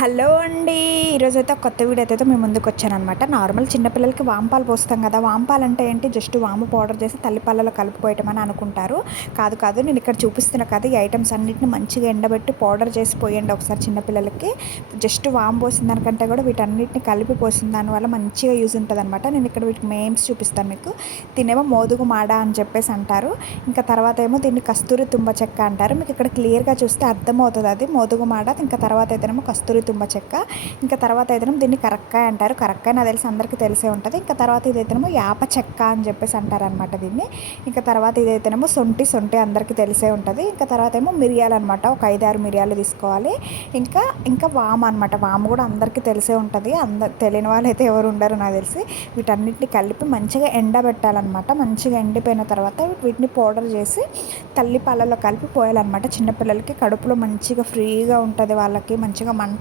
Hello అండి. ఈరోజు అయితే కొత్త వీడియో అయితే మేము ముందుకు వచ్చానమాట నార్మల్ చిన్నపిల్లలకి వాంపాలు పోస్తాం కదా వాంపాలు అంటే ఏంటి? జస్ట్ వాము పౌడర్ చేసి తల్లిపాలలో కలిపిపోయటం అని అనుకుంటారు. కాదు కాదు నేను ఇక్కడ చూపిస్తున్న కదా ఈ ఐటమ్స్ అన్నింటిని మంచిగా ఎండబెట్టి పౌడర్ చేసి పోయండి ఒకసారి చిన్నపిల్లలకి. జస్ట్ వాము పోసిన దానికంటే కూడా వీటన్నిటిని కలిపి పోసిన దానివల్ల మంచిగా యూజ్ ఉంటుంది అనమాట నేను ఇక్కడ వీటికి మేమ్స్ చూపిస్తాను మీకు. తినేమో మోదుగు మాడ అని చెప్పేసి అంటారు. ఇంకా తర్వాత ఏమో దీన్ని కస్తూరి తుంబ చెక్క అంటారు. మీకు ఇక్కడ క్లియర్గా చూస్తే అర్థమవుతుంది అది. మోదుగు మాడ ఇంకా తర్వాత అయితేనేమో కస్తూరి తుంబ చెక్క. ఇంకా తర్వాత అయితే దీన్ని కరక్కాయ అంటారు. కరక్కాయ నాకు తెలిసి అందరికీ తెలిసే ఉంటుంది. ఇంకా తర్వాత ఇదైతేనేమో యాప చెక్క అని చెప్పేసి అంటారు అనమాట దీన్ని. ఇంకా తర్వాత ఇదైతేనేమో సొంటి సొంటి అందరికీ తెలిసే ఉంటుంది. ఇంకా తర్వాత ఏమో మిరియాలు అనమాట ఒక ఐదు ఆరు మిరియాలు తీసుకోవాలి. ఇంకా ఇంకా వాము అనమాట వాము కూడా అందరికీ తెలిసే ఉంటుంది. అందరు తెలియని వాళ్ళు అయితే ఎవరు ఉండరు నాకు తెలిసి. వీటన్నిటిని కలిపి మంచిగా ఎండబెట్టాలన్నమాట. మంచిగా ఎండిపోయిన తర్వాత వీటిని పౌడర్ చేసి తల్లి పాలలో కలిపి పోయాలన్నమాట. చిన్నపిల్లలకి కడుపులో మంచిగా ఫ్రీగా ఉంటుంది వాళ్ళకి. మంచిగా మన్